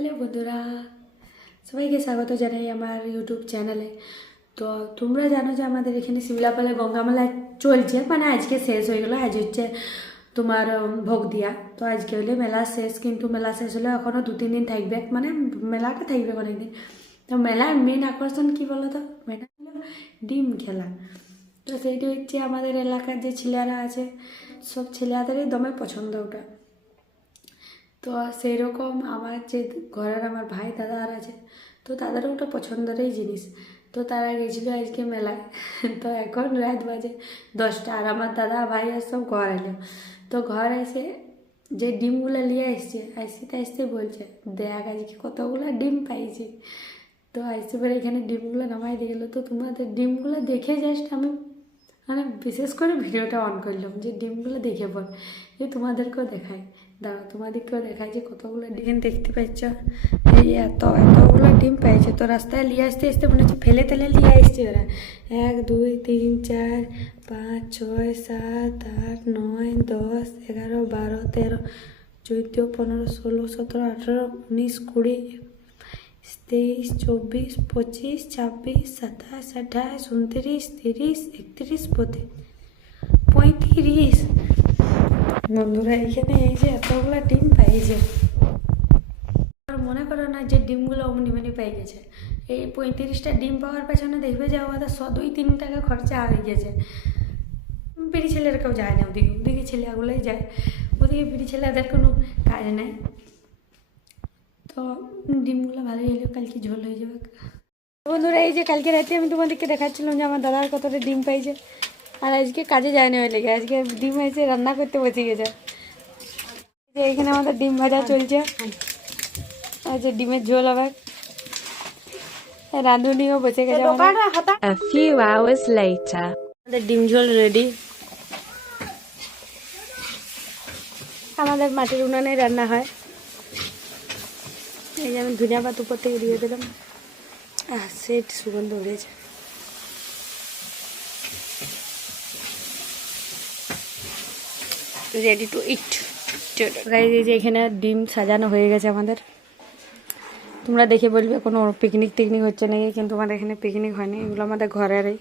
Hello বন্ধুরা, সবাইকে স্বাগত জানাই আমার ইউটিউব চ্যানেলে। তো তোমরা জানো যে আমাদের এখানে শিমলাপালে গঙ্গা মেলা চলছে, মানে আজকে শেষ হয়ে গেলো। আজ হচ্ছে তোমার ভোগ দিয়া। তো আজকে হলে মেলা শেষ, কিন্তু মেলা শেষ হলে এখনও 2-3 দিন থাকবে, মানে মেলাটা থাকবে অনেকদিন। তো মেলার মেন আকর্ষণ কী বলো তো, মেলা হলো ডিম খেলা। তো সেইটা হচ্ছে আমাদের এলাকার যে ছেলেরা আছে, সব ছেলেদেরই দমে পছন্দ ওটা। তো সেই রকম আমার যে ঘরের আমার ভাই দাদা আর আছে, তো তাদেরও ওটা পছন্দেরই জিনিস। তো তারা গেছিলো আজকে মেলায়। তো এখন রাত বাজে 10টা, আর আমার দাদা ভাই আর সব ঘর এলো। তো ঘর এসে যে ডিমগুলো নিয়ে আসতে বলছে, দেখ আজকে কতগুলো ডিম পাইছি। তো আসতে পরে এখানে ডিমগুলো নামাই দিয়ে গেলো। তো তোমাদের ডিমগুলো দেখে জাস্ট আমি মানে বিশেষ করে ভিডিওটা অন করলাম যে ডিমগুলো দেখে পর যে তোমাদেরকেও দেখাই। দাঁড়াও, তোমাদেরকেও দেখাই যে কতগুলো ডিম দেখতে পাচ্ছ। এই এতগুলো ডিম পাইছে। তো রাস্তায় নিয়ে আসতে মনে হচ্ছে ফেলে তেলে নিয়ে আসছে ওরা। 1 2 3 4 5 6 7 8 9 10 11 12 13 14 15 16 17 18 19 20 23 24 25 26 27 28 29 30 31 35। বন্ধুরা এখানে এই যে এতগুলো ডিম পাইছে, আর মনে করো না যে ডিমগুলো অমনি পাই গেছে। এই 35টা ডিম পাওয়ার পেছনে দেখবে যে আমাদের 100-2-3 টাকা খরচা হয়ে গেছে। বিড়ি ছেলের কেউ যায় না ওদিকে ছেলেগুলোই যায়। ওদিকে বিড়ি ছেলেদের কোনো কাজ নেই। তো ডিমগুলো ভালোই হলো, কালকে ঝোল হয়ে যাবে। বন্ধুরা এই যে কালকে রাতে আমি তোমাদেরকে দেখাচ্ছিলাম যে আমার দাদার কতটা ডিম পাইছে, আর আজকে কাজে যায় না ওই লেগে। আজকে ডিম হয়েছে, রান্না করতে বসে গেছে। যে এখানে আমাদের ডিম ভাজা চলছে, আর যে ডিমের ঝোল হবে, রাঁধুনিও বসে গেছে। A few hours later. আমাদের ডিম ঝোল রেডি। আমাদের মাটির উনানে রান্না হয়। এই যে আমি ধনিয়া পাতা উপর থেকে দিয়ে দিলাম, সেট সুগন্ধ উঠেছে। রেডি টু ইট। এই যে এখানে ডিম সাজানো হয়ে গেছে আমাদের। তোমরা দেখে বলবে কোনো পিকনিক টিকনিক হচ্ছে নাকি, কিন্তু আমাদের এখানে পিকনিক হয়নি, এগুলো আমাদের ঘরেরই।